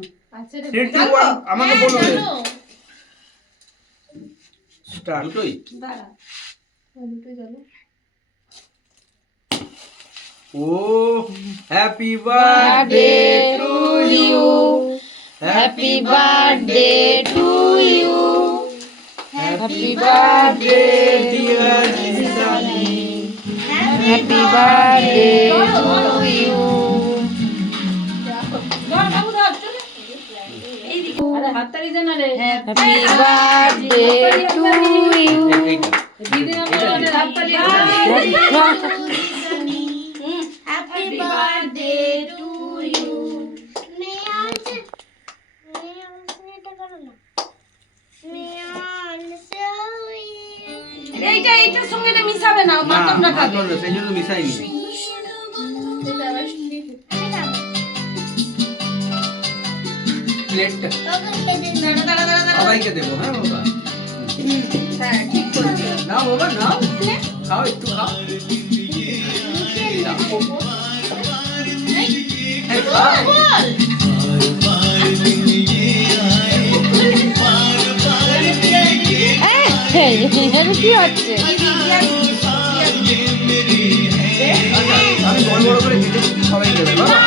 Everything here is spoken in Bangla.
3 2 1 আমাকে বলুন স্টার্ট দুটোই দাঁড়া দুটোই জানো ও happy birthday to you happy birthday to you happy birthday dear Jisani happy birthday to you আরে হাততালি দে না রে হ্যাপি বার্থডে টু ইউ দিদি আমাদের হাততালি Happy birthday to you. এইটার সঙ্গে এটা মিশাবে না মাতমটা খাবে সেই জন্য মিশাইনি প্লেটটা সবাইকে দেবো হ্যাঁ বাবা হ্যাঁ ঠিক করেছি নাও বাবা নাও খাও একটু খাও এই খাও। কি হচ্ছে আমি বড় বড় করে কেটে সবাই দেবে বাবা